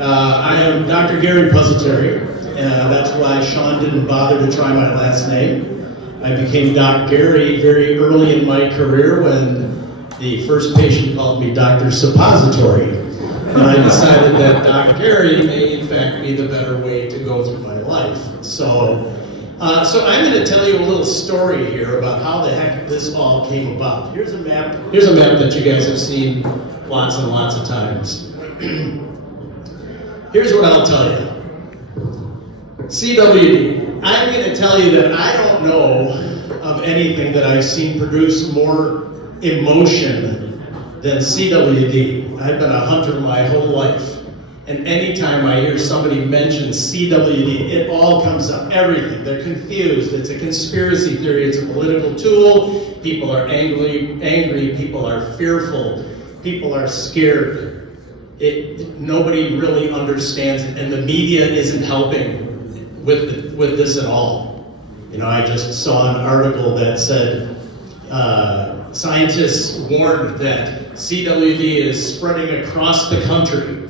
I am Dr. Gary PUSATERI, and that's why Sean didn't bother to try my last name. I became Doc Gary very early in my career when the first patient called me Dr. Suppository. And I decided that Doc Gary may in fact be the better way to go through my life. So I'm going to tell you a little story here about how the heck this all came about. Here's a map that you guys have seen lots and lots of times. Here's what I'll tell you. CWD. I'm going to tell you that I don't know of anything that I've seen produce more emotion than CWD. I've been a hunter my whole life. And anytime I hear somebody mention CWD, it all comes up, everything. They're confused. It's a conspiracy theory. It's a political tool. People are angry. People are fearful. People are scared. Nobody really understands it, and the media isn't helping with this at all. You know, I just saw an article that said scientists warned that CWD is spreading across the country,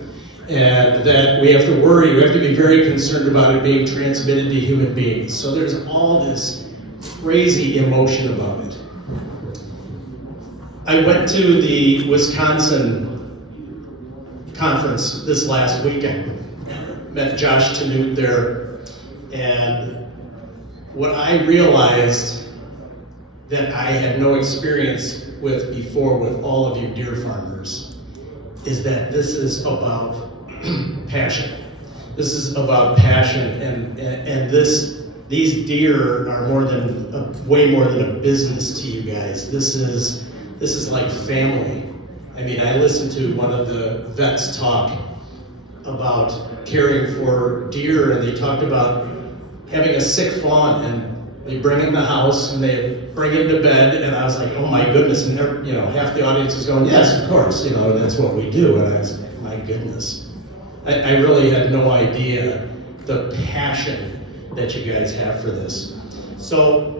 and that we have to be very concerned about it being transmitted to human beings. So there's all this crazy emotion about it. I went to the Wisconsin conference this last weekend. Met Josh Tanute there, and what I realized that I had no experience with before with all of you deer farmers is that this is about passion. This is about passion, and these deer are way more than a business to you guys. This is like family. I mean, I listened to one of the vets talk about caring for deer, and they talked about having a sick fawn, and they bring him in the house and they bring him to bed, and I was like, oh my goodness, and half the audience is going, yes, of course, that's what we do, and I was like, my goodness. I really had no idea the passion that you guys have for this. So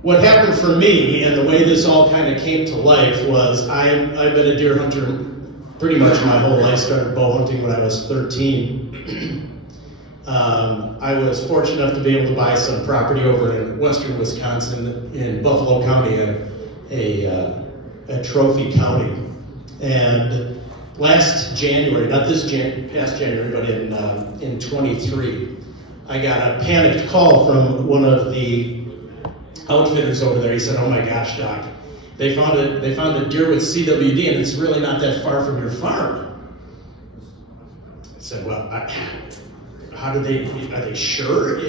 what happened for me, and the way this all kind of came to life, was I've been a deer hunter pretty much my whole life. Started bow hunting when I was 13. I was fortunate enough to be able to buy some property over in western Wisconsin in Buffalo County, a trophy county. And last January, not this past January, but in 23, I got a panicked call from one of the outfitters over there. He said, oh my gosh, Doc, they found a deer with CWD, and it's really not that far from your farm. I said, well, are they sure?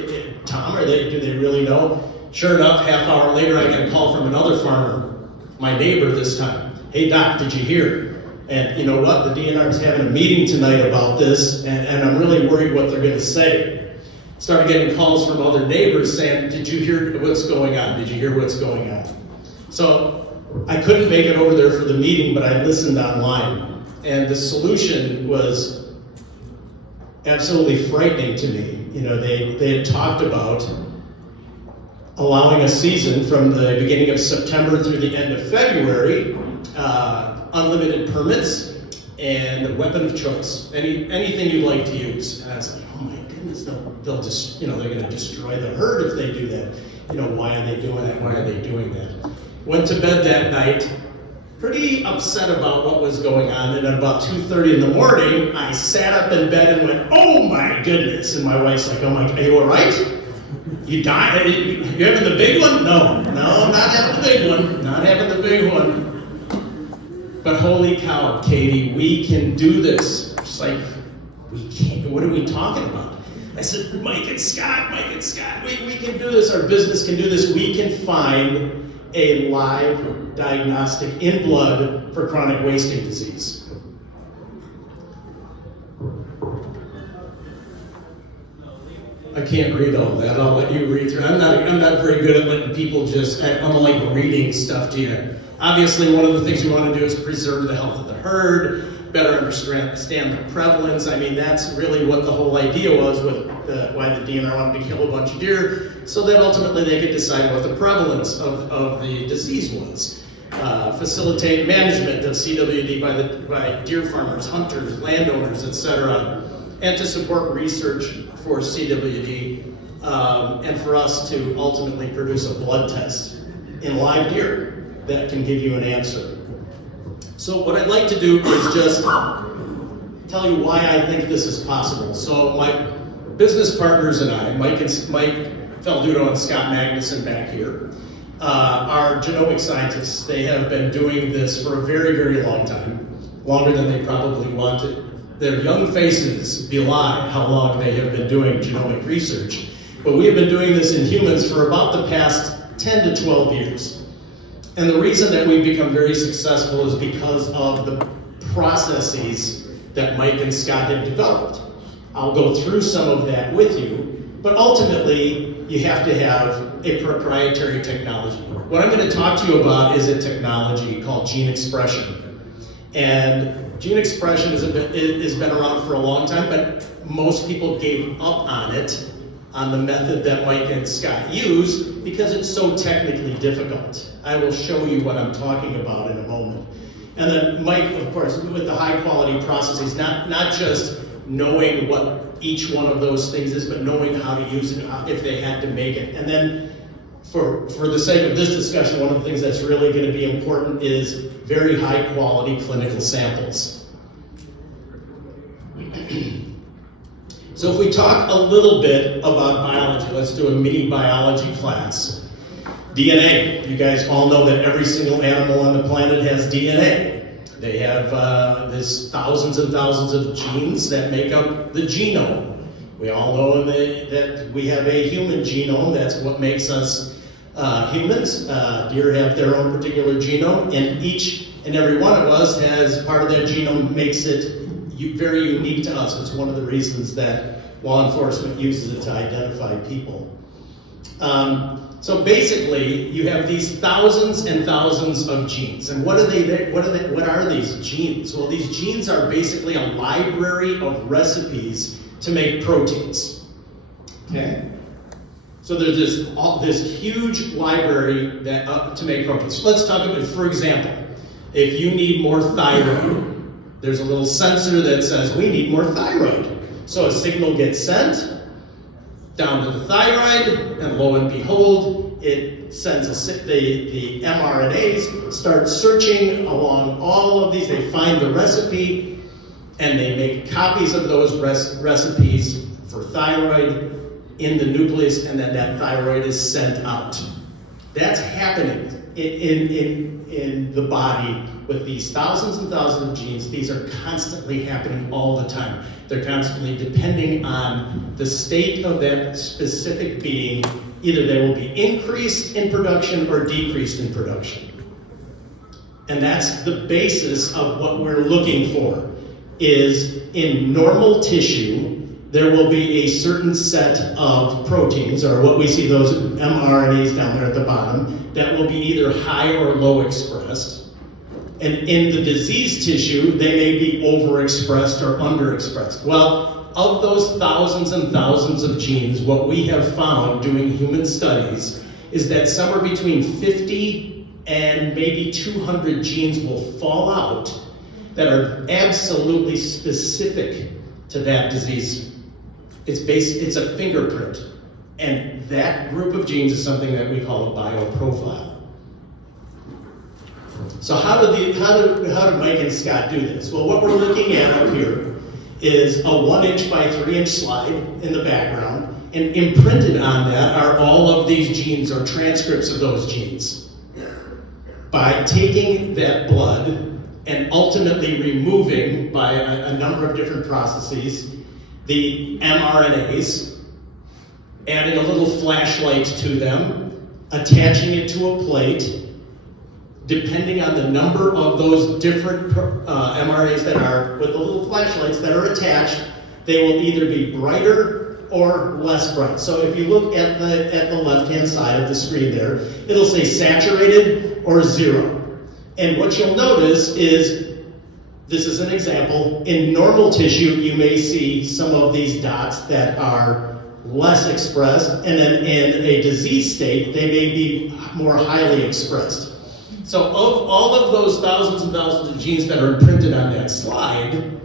Tom, do they really know? Sure enough, half hour later, I got a call from another farmer, my neighbor this time. Hey Doc, did you hear? And you know what? The DNR is having a meeting tonight about this, and I'm really worried what they're going to say. Started getting calls from other neighbors saying, did you hear what's going on? Did you hear what's going on? So I couldn't make it over there for the meeting, but I listened online. And the solution was absolutely frightening to me. They had talked about allowing a season from the beginning of September through the end of February, unlimited permits, and a weapon of choice, anything you'd like to use. And I was like, oh my goodness, they'll just, they're going to destroy the herd if they do that. Why are they doing that? Why are they doing that? Went to bed that night, pretty upset about what was going on, and at about 2:30 in the morning, I sat up in bed and went, oh my goodness, and my wife's like, oh my, are you all right? You died? You having the big one? No, I'm not having the big one, not having the big one. But holy cow, Katie, we can do this. She's like, we can't, what are we talking about? I said, Mike and Scott, we can do this, our business can do this. We can find a live diagnostic in blood for chronic wasting disease. I can't read all that. I'll let you read through. I'm not very good at letting people I don't like reading stuff to you. Obviously, one of the things we want to do is preserve the health of the herd, better understand the prevalence. I mean, that's really what the whole idea was with why the DNR wanted to kill a bunch of deer, so that ultimately they could decide what the prevalence of the disease was. facilitate management of CWD by deer farmers, hunters, landowners, etc., and to support research for CWD, and for us to ultimately produce a blood test in live deer that can give you an answer. So what I'd like to do is just tell you why I think this is possible. So my business partners and I, Mike Falduto and Scott Magnuson back here, are genomic scientists. They have been doing this for a very, very long time, longer than they probably wanted. Their young faces belie how long they have been doing genomic research. But we have been doing this in humans for about the past 10 to 12 years. And the reason that we've become very successful is because of the processes that Mike and Scott have developed. I'll go through some of that with you, but ultimately, you have to have a proprietary technology. What I'm going to talk to you about is a technology called gene expression. And gene expression has been around for a long time, but most people gave up on it, on the method that Mike and Scott use, because it's so technically difficult. I will show you what I'm talking about in a moment. And then Mike, of course, with the high quality processes, not just knowing what each one of those things is, but knowing how to use it if they had to make it. And then for the sake of this discussion, one of the things that's really going to be important is very high quality clinical samples. So if we talk a little bit about biology, let's do a mini biology class. DNA. You guys all know that every single animal on the planet has DNA. They have there's thousands and thousands of genes that make up the genome. We all know that we have a human genome. That's what makes us humans. Deer have their own particular genome, and each and every one of us has part of their genome makes it very unique to us. It's one of the reasons that law enforcement uses it to identify people. So basically, you have these thousands and thousands of genes. And what are these genes? Well, these genes are basically a library of recipes to make proteins. Okay? So there's this huge library that to make proteins. Let's talk about, for example, if you need more thyroid, there's a little sensor that says we need more thyroid. So a signal gets sent down to the thyroid, and lo and behold, it sends the mRNAs start searching along all of these. They find the recipe, and they make copies of those recipes for thyroid in the nucleus, and then that thyroid is sent out. That's happening in the body with these thousands and thousands of genes. These are constantly happening all the time. They're constantly depending on the state of that specific being. Either they will be increased in production or decreased in production. And that's the basis of what we're looking for, is in normal tissue, there will be a certain set of proteins, or what we see those mRNAs down there at the bottom, that will be either high or low expressed. And in the diseased tissue, they may be overexpressed or underexpressed. Well, of those thousands and thousands of genes, what we have found doing human studies is that somewhere between 50 and maybe 200 genes will fall out that are absolutely specific to that disease. It's a fingerprint. And that group of genes is something that we call a bioprofile. So how did Mike and Scott do this? Well, what we're looking at up here is a 1-inch by 3-inch slide in the background, and imprinted on that are all of these genes or transcripts of those genes. By taking that blood and ultimately removing, by a number of different processes, the mRNAs, adding a little flashlight to them, attaching it to a plate, depending on the number of those different mRNAs that are, with the little flashlights that are attached, they will either be brighter or less bright. So if you look at the left-hand side of the screen there, it'll say saturated or 0. And what you'll notice is, this is an example, in normal tissue you may see some of these dots that are less expressed, and then in a disease state they may be more highly expressed. So of all of those thousands and thousands of genes that are imprinted on that slide,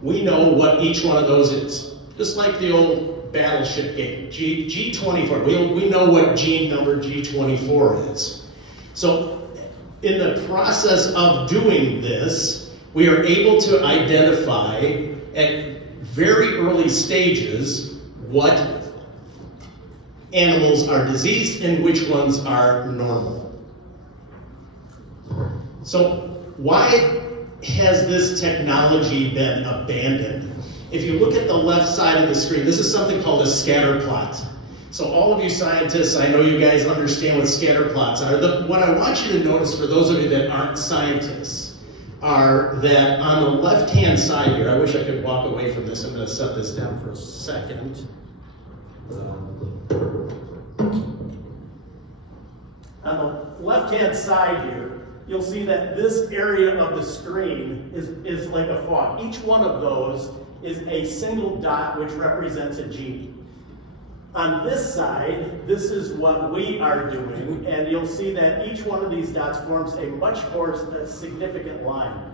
we know what each one of those is. Just like the old battleship game, G24. We know what gene number G24 is. So in the process of doing this, we are able to identify at very early stages what animals are diseased and which ones are normal. So why has this technology been abandoned? If you look at the left side of the screen, this is something called a scatter plot. So all of you scientists, I know you guys understand what scatter plots are. What I want you to notice, for those of you that aren't scientists, are that on the left-hand side here, I wish I could walk away from this. I'm going to set this down for a second. On the left-hand side here, you'll see that this area of the screen is like a fog. Each one of those is a single dot which represents a gene. On this side, this is what we are doing, and you'll see that each one of these dots forms a much more significant line.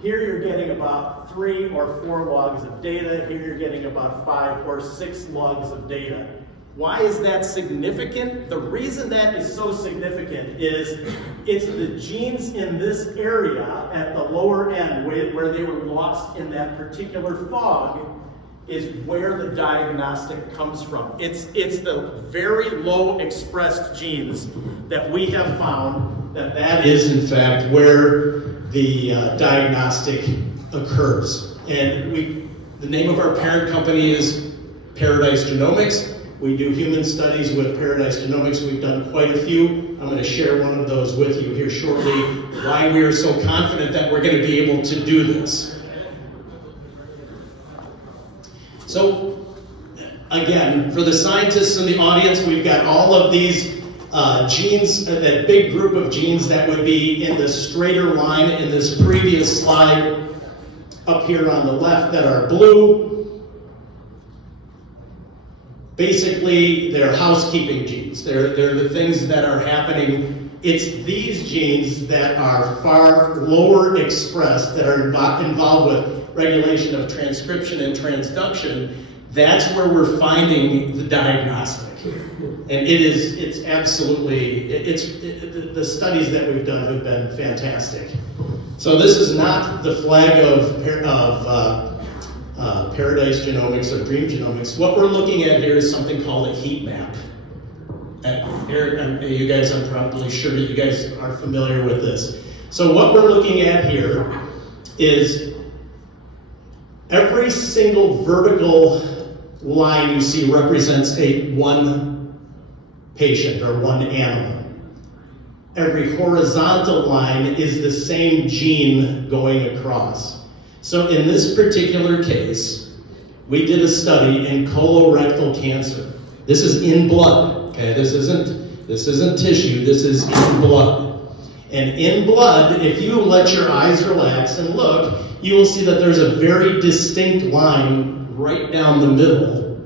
Here you're getting about 3 or 4 logs of data. Here you're getting about 5 or 6 logs of data. Why is that significant? The reason that is so significant is it's the genes in this area at the lower end where they were lost in that particular fog is where the diagnostic comes from. It's the very low expressed genes that we have found that is in fact where the diagnostic occurs. And the name of our parent company is Paradise Genomics. We do human studies with Paradise Genomics. We've done quite a few. I'm going to share one of those with you here shortly, why we are so confident that we're going to be able to do this. So, again, for the scientists in the audience, we've got all of these genes, that big group of genes that would be in the straighter line in this previous slide up here on the left that are blue. Basically, they're housekeeping genes. They're the things that are happening. It's these genes that are far lower expressed, that are involved with regulation of transcription and transduction. That's where we're finding the diagnostic. And it's absolutely, the studies that we've done have been fantastic. So this is not the flag of Paradise Genomics or Dream Genomics. What we're looking at here is something called a heat map. And here, you guys, I'm probably sure that you guys are familiar with this. So what we're looking at here is every single vertical line you see represents one patient or one animal. Every horizontal line is the same gene going across. So in this particular case, we did a study in colorectal cancer. This is in blood, okay? This isn't tissue, this is in blood. And in blood, if you let your eyes relax and look, you will see that there's a very distinct line right down the middle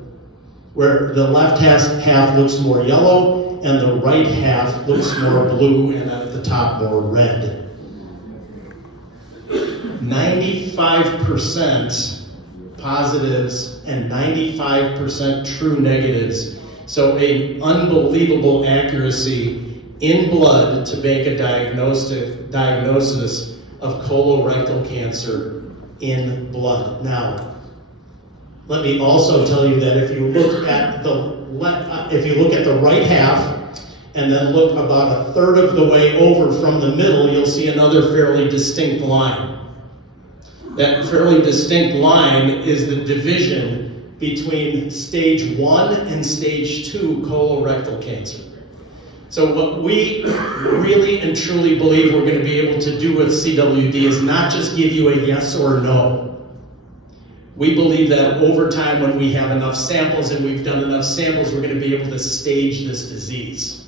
where the left half looks more yellow and the right half looks more blue, and at the top more red. 95% positives and 95% true negatives. So an unbelievable accuracy in blood to make a diagnosis of colorectal cancer in blood. Now, let me also tell you that if you look at the right half and then look about a third of the way over from the middle, you'll see another fairly distinct line. That fairly distinct line is the division between stage 1 and stage 2 colorectal cancer. So what we really and truly believe we're going to be able to do with CWD is not just give you a yes or no. We believe that over time, when we have enough samples and we've done enough samples, we're going to be able to stage this disease.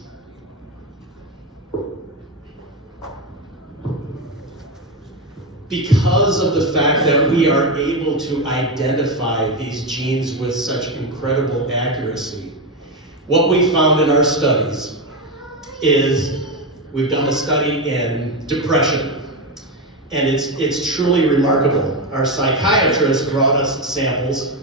Because of the fact that we are able to identify these genes with such incredible accuracy, what we found in our studies is We've done a study in depression, and it's truly remarkable. Our psychiatrist brought us samples.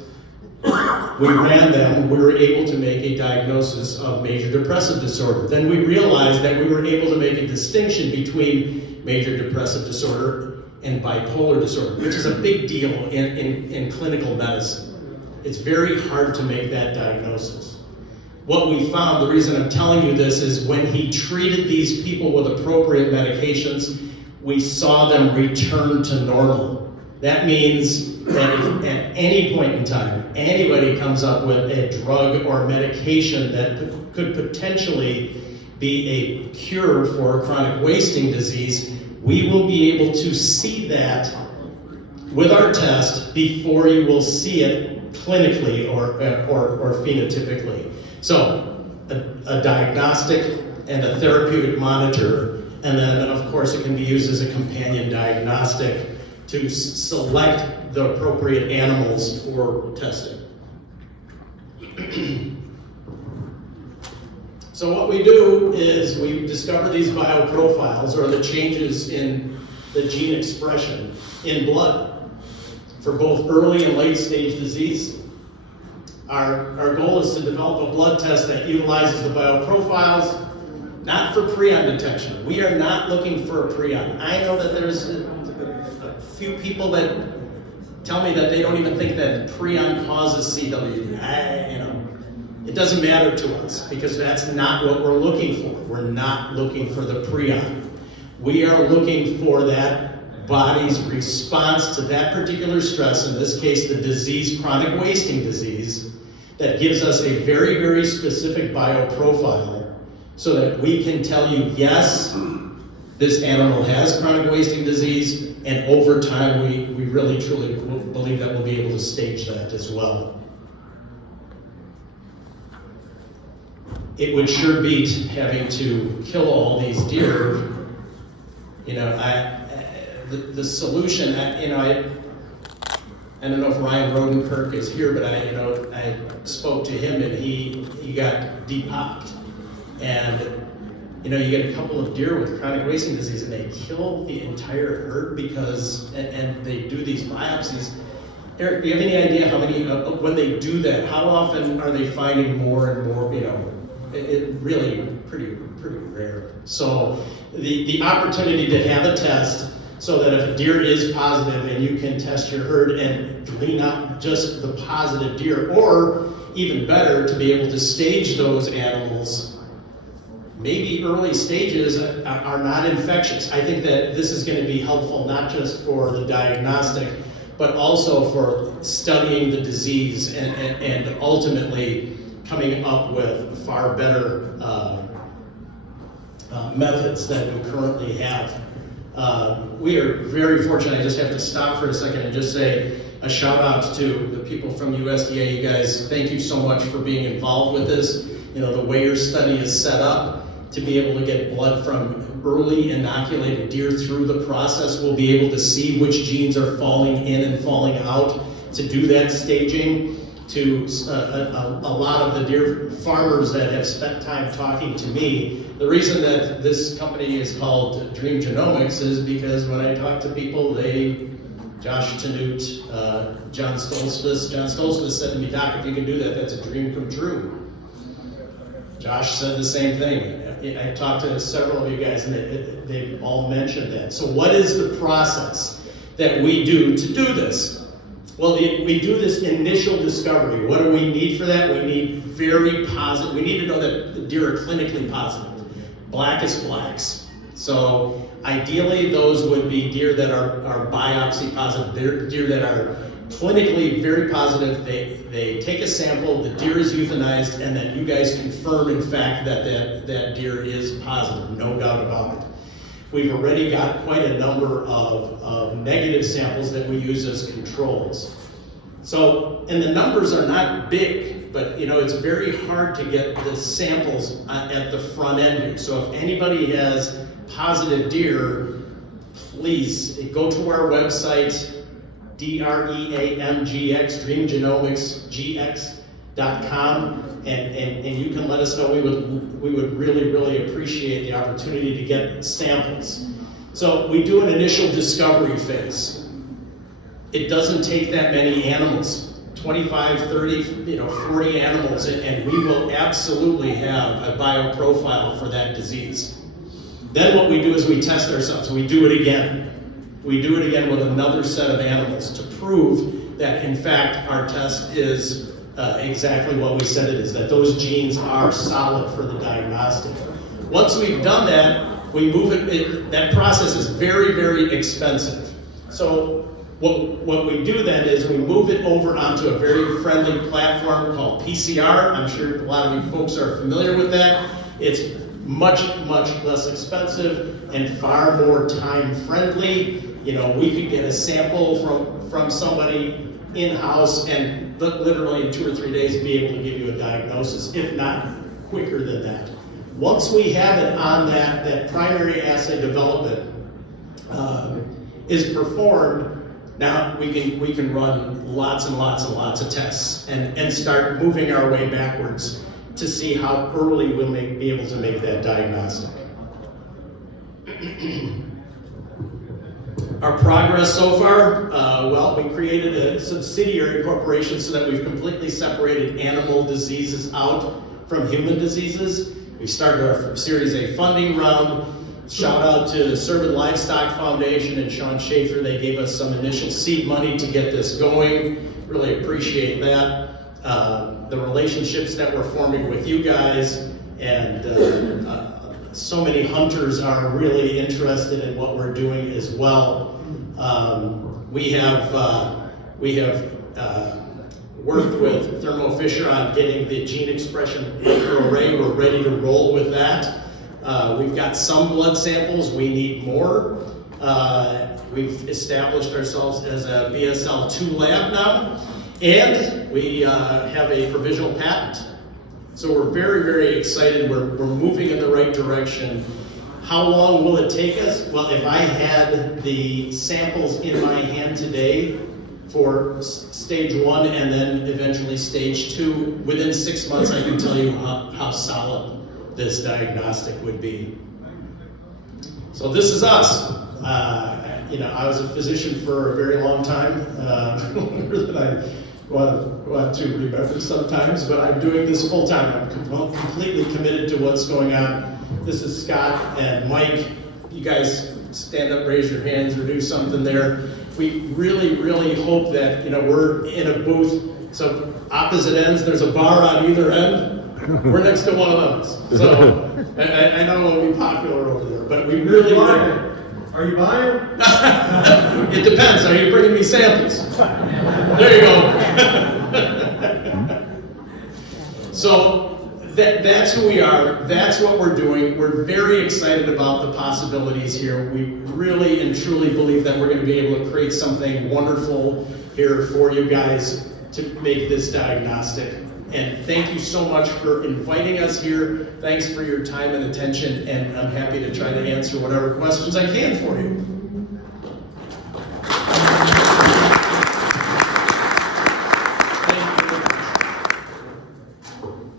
We ran them. We were able to make a diagnosis of major depressive disorder. Then we realized that we were able to make a distinction between major depressive disorder and bipolar disorder, which is a big deal in clinical medicine. It's very hard to make that diagnosis. What we found, the reason I'm telling you this, is when he treated these people with appropriate medications, we saw them return to normal. That means that if at any point in time, anybody comes up with a drug or medication that could potentially be a cure for chronic wasting disease, we will be able to see that with our test before you will see it clinically or phenotypically. So, a diagnostic and a therapeutic monitor, and then of course it can be used as a companion diagnostic to select the appropriate animals for testing. So what we do is we discover these bioprofiles, or the changes in the gene expression in blood for both early and late stage disease. Our goal is to develop a blood test that utilizes the bioprofiles, not for prion detection. We are not looking for a prion. I know that there's a few people that tell me that they don't even think that prion causes CWD. It doesn't matter to us, because that's not what we're looking for. We're not looking for the prion. We are looking for that body's response to that particular stress, in this case the disease, chronic wasting disease, that gives us a very, very specific bioprofile so that we can tell you, yes, this animal has chronic wasting disease, and over time we really truly believe that we'll be able to stage that as well. It would sure beat having to kill all these deer. The solution, I don't know if Ryan Rodenkirk is here, but I spoke to him, and he got depopped. And you get a couple of deer with chronic wasting disease, and they kill the entire herd and they do these biopsies. Eric, do you have any idea how many, when they do that, how often are they finding more and more, it really pretty rare. So the opportunity to have a test so that if a deer is positive and you can test your herd and glean out just the positive deer, or even better, to be able to stage those animals. Maybe early stages are not infectious. I think that this is going to be helpful not just for the diagnostic, but also for studying the disease and ultimately coming up with far better methods than we currently have. We are very fortunate. I just have to stop for a second and just say a shout out to the people from USDA. You guys, thank you so much for being involved with this. The way your study is set up, to be able to get blood from early inoculated deer through the process, we'll be able to see which genes are falling in and falling out, to do that staging. To a lot of the deer farmers that have spent time talking to me, the reason that this company is called Dream Genomics is because when I talk to people, Josh Tanute, John Stoltzfus said to me, Doc, if you can do that, that's a dream come true. Josh said the same thing. I talked to several of you guys, and they've all mentioned that. So what is the process that we do to do this? Well, we do this initial discovery. What do we need for that? We need very positive. We need to know that the deer are clinically positive, blackest blacks. So ideally, those would be deer that are biopsy positive, deer that are clinically very positive. They take a sample, the deer is euthanized, and then you guys confirm, in fact, that deer is positive, no doubt about it. We've already got quite a number of negative samples that we use as controls. So, and the numbers are not big, but it's very hard to get the samples at the front end here. So if anybody has positive deer, please go to our website, DREAMGX, Dream Genomics GX, and you can let us know. We would really appreciate the opportunity to get samples. So we do an initial discovery phase. It doesn't take that many animals, 25, 30, 40 animals, and we will absolutely have a bioprofile for that disease. Then what we do is we test ourselves. We do it again. We do it again with another set of animals to prove that, in fact, our test is exactly what we said it is, that those genes are solid for the diagnostic. Once we've done that, we move it. That process is very expensive. So what we do then is we move it over onto a very friendly platform called PCR. I'm sure a lot of you folks are familiar with that. It's much less expensive and far more time friendly. We could get a sample from somebody in-house and literally in 2 or 3 days be able to give you a diagnosis, if not quicker than that. Once we have it on that primary assay development is performed, now we can run lots and lots of tests and start moving our way backwards to see how early we'll be able to make that diagnostic. Our progress so far, well, we created a subsidiary corporation so that we've completely separated animal diseases out from human diseases. We started our Series A funding round. Shout out to the Servant Livestock Foundation and Sean Schaefer. They gave us some initial seed money to get this going. Really appreciate that. The relationships that we're forming with you guys, and so many hunters are really interested in what we're doing as well. We have worked with Thermo Fisher on getting the gene expression array. We're ready to roll with that. We've got some blood samples. We need more. We've established ourselves as a BSL-2 lab now, and we have a provisional patent. So we're very excited. We're moving in the right direction. How long will it take us? Well, if I had the samples in my hand today for stage 1 and then eventually stage 2, within 6 months I can tell you how solid this diagnostic would be. So this is us. I was a physician for a very long time, longer than I want to remember sometimes, but I'm doing this full time. I'm completely committed to what's going on. This is Scott and Mike. You guys stand up, raise your hands, or do something there. We really hope that we're in a booth. So opposite ends, there's a bar on either end. We're next to one of those. So I know it'll be popular over there, but we really want. Are you buying? It depends. Are you bringing me samples? There you go. So that's who we are. That's what we're doing. We're very excited about the possibilities here. We really and truly believe that we're going to be able to create something wonderful here for you guys to make this diagnostic. And thank you so much for inviting us here. Thanks for your time and attention, and I'm happy to try to answer whatever questions I can for you.